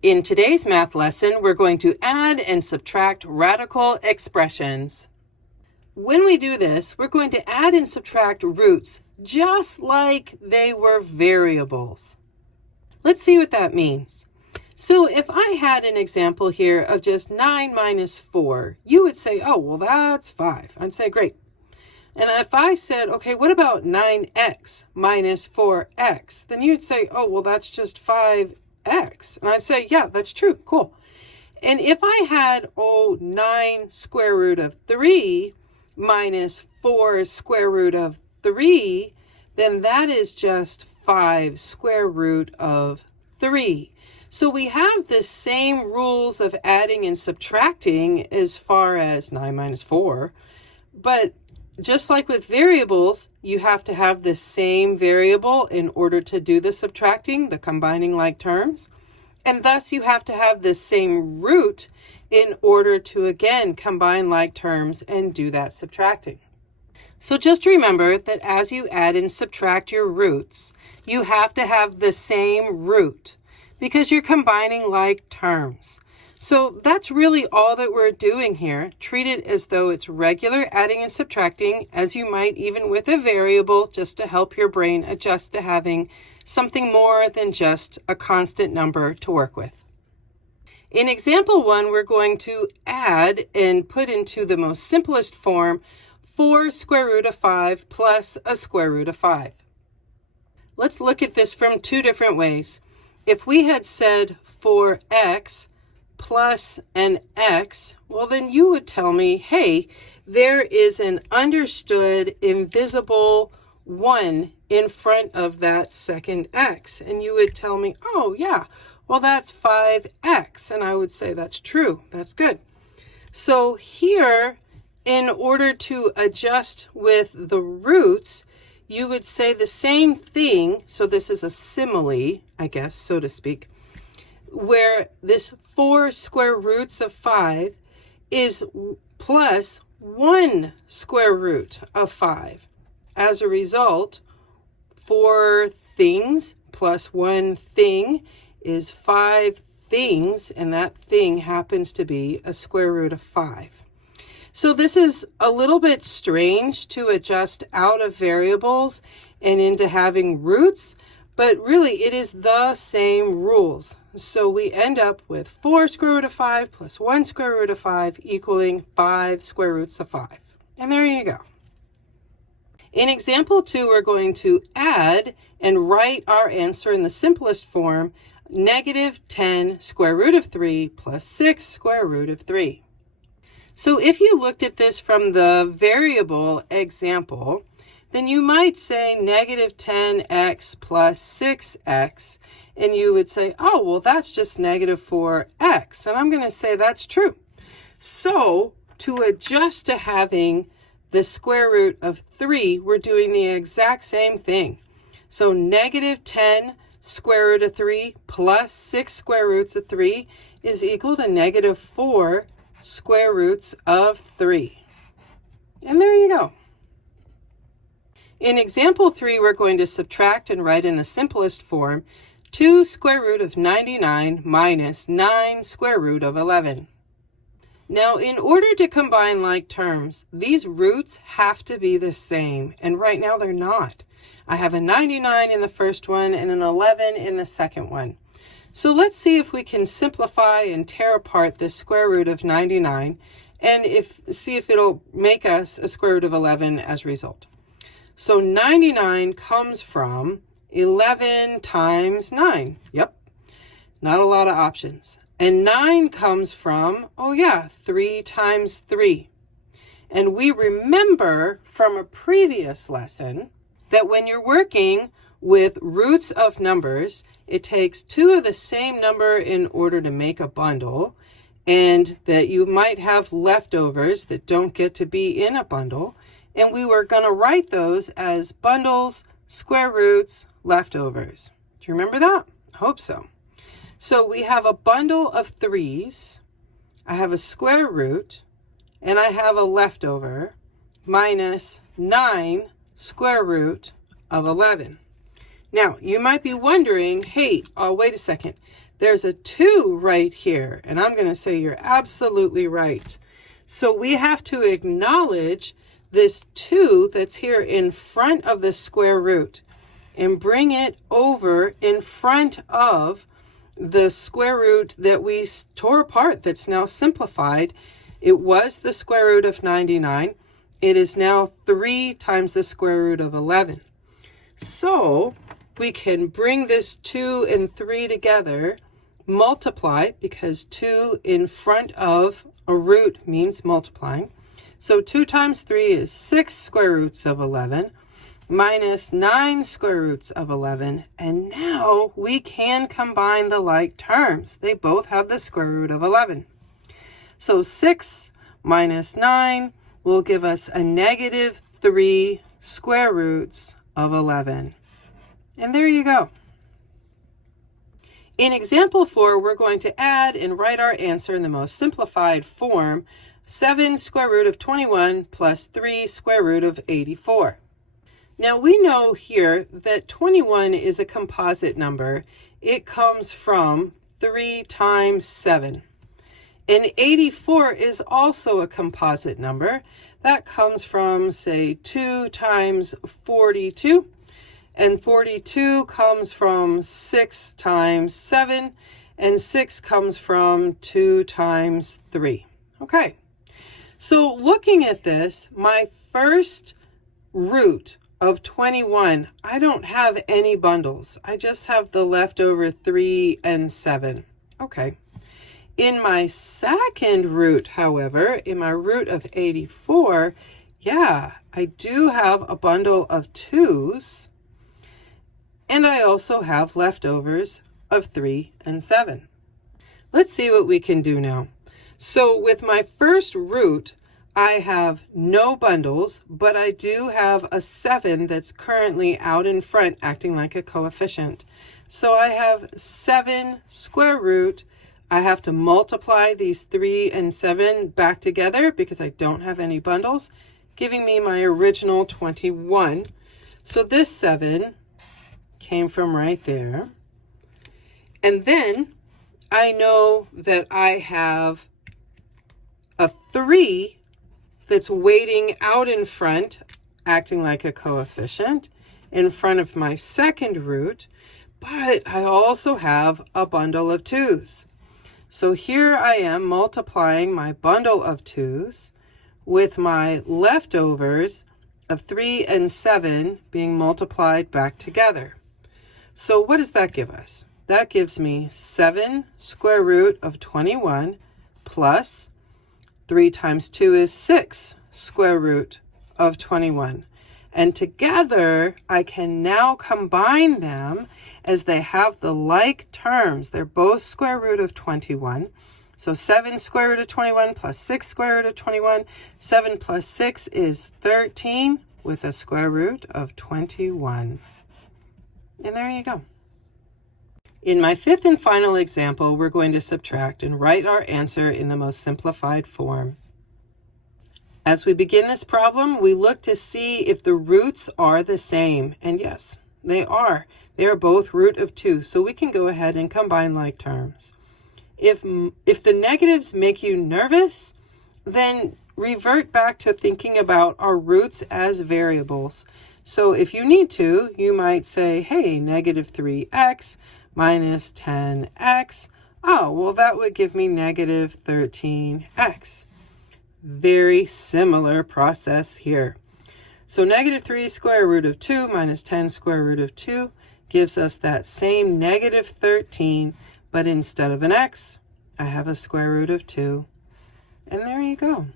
In today's math lesson, we're going to add and subtract radical expressions. When we do this, we're going to add and subtract roots just like they were variables. Let's see what that means. So if I had an example here of just 9 minus 4, you would say, oh, well, that's 5. I'd say, great. And if I said, okay, what about 9x minus 4x? Then you'd say, oh, well, that's just 5x. And I'd say, yeah, that's true. Cool. And if I had, 9 square root of 3 minus 4 square root of 3, then that is just 5 square root of 3. So we have the same rules of adding and subtracting as far as 9 minus 4, but just like with variables, you have to have the same variable in order to do the subtracting, the combining like terms. And thus you have to have the same root in order to, again, combine like terms and do that subtracting. So just remember that as you add and subtract your roots, you have to have the same root because you're combining like terms. So that's really all that we're doing here. Treat it as though it's regular adding and subtracting, as you might even with a variable, just to help your brain adjust to having something more than just a constant number to work with. In example 1, we're going to add and put into the most simplest form 4 square root of 5 plus a square root of 5. Let's look at this from two different ways. If we had said 4x plus an x, well, then you would tell me, hey, there is an understood invisible 1 in front of that second x. And you would tell me, oh, yeah, well, that's 5x. And I would say, that's true. That's good. So here, in order to adjust with the roots, you would say the same thing. So this is a simile, I guess, so to speak, where this 4 square roots of 5 is plus 1 square root of 5. As a result, 4 things plus 1 thing is 5 things, and that thing happens to be a square root of 5. So this is a little bit strange to adjust out of variables and into having roots, but really it is the same rules. So we end up with 4 square root of 5 plus 1 square root of 5 equaling 5 square roots of 5. And there you go. In example 2, we're going to add and write our answer in the simplest form, negative 10 square root of 3 plus 6 square root of 3. So if you looked at this from the variable example, then you might say negative 10x plus 6x, and you would say, oh, well, that's just negative 4x. And I'm going to say that's true. So to adjust to having the square root of 3, we're doing the exact same thing. So negative 10 square root of 3 plus 6 square roots of 3 is equal to negative 4 square roots of 3. And there you go. In example 3, we're going to subtract and write in the simplest form 2 square root of 99 minus 9 square root of 11. Now, in order to combine like terms, these roots have to be the same, and right now they're not. I have a 99 in the first one and an 11 in the second one. So let's see if we can simplify and tear apart the square root of 99 and see if it'll make us a square root of 11 as a result. So 99 comes from 11 times 9. Yep, not a lot of options. And 9 comes from, 3 times 3. And we remember from a previous lesson that when you're working with roots of numbers, it takes 2 of the same number in order to make a bundle, and that you might have leftovers that don't get to be in a bundle. And we were going to write those as bundles, square roots, leftovers. Do you remember that? I hope so. So we have a bundle of 3s, I have a square root, and I have a leftover minus 9 square root of 11. Now, you might be wondering, hey, wait a second. there's a 2 right here, and I'm going to say you're absolutely right. So we have to acknowledge this 2 that's here in front of the square root and bring it over in front of the square root that we tore apart that's now simplified. It was the square root of 99. It is now 3 times the square root of 11. So we can bring this 2 and 3 together, multiply, because 2 in front of a root means multiplying. So 2 times 3 is 6 square roots of 11 minus 9 square roots of 11. And now we can combine the like terms. They both have the square root of 11. So 6 minus 9 will give us a negative 3 square roots of 11. And there you go. In example 4, we're going to add and write our answer in the most simplified form, 7 square root of 21 plus 3 square root of 84. Now we know here that 21 is a composite number. It comes from 3 times 7. And 84 is also a composite number. That comes from, say, 2 times 42. And 42 comes from 6 times 7. And 6 comes from 2 times 3. Okay. So looking at this, my first root of 21, I don't have any bundles. I just have the leftover 3 and 7. Okay. In my second root, however, in my root of 84, yeah, I do have a bundle of 2s, and I also have leftovers of 3 and 7. Let's see what we can do now. So with my first root, I have no bundles, but I do have a 7 that's currently out in front acting like a coefficient. So I have 7 square root. I have to multiply these 3 and 7 back together because I don't have any bundles, giving me my original 21. So this 7 came from right there. And then I know that I have a 3 that's waiting out in front, acting like a coefficient, in front of my second root, but I also have a bundle of 2s. So here I am multiplying my bundle of 2s with my leftovers of 3 and 7 being multiplied back together. So what does that give us? That gives me 7 square root of 21 plus 3 times 2 is 6 square root of 21. And together, I can now combine them as they have the like terms. They're both square root of 21. So 7 square root of 21 plus 6 square root of 21. 7 plus 6 is 13 with a square root of 21. And there you go. In my fifth and final example, we're going to subtract and write our answer in the most simplified form. As we begin this problem, we look to see if the roots are the same. And yes, they are. They are both root of 2, so we can go ahead and combine like terms. If the negatives make you nervous, then revert back to thinking about our roots as variables. So if you need to, you might say, hey, negative 3x minus 10x. Oh, well, that would give me negative 13x. Very similar process here. So negative 3 square root of 2 minus 10 square root of 2 gives us that same negative 13, but instead of an x, I have a square root of 2. And there you go.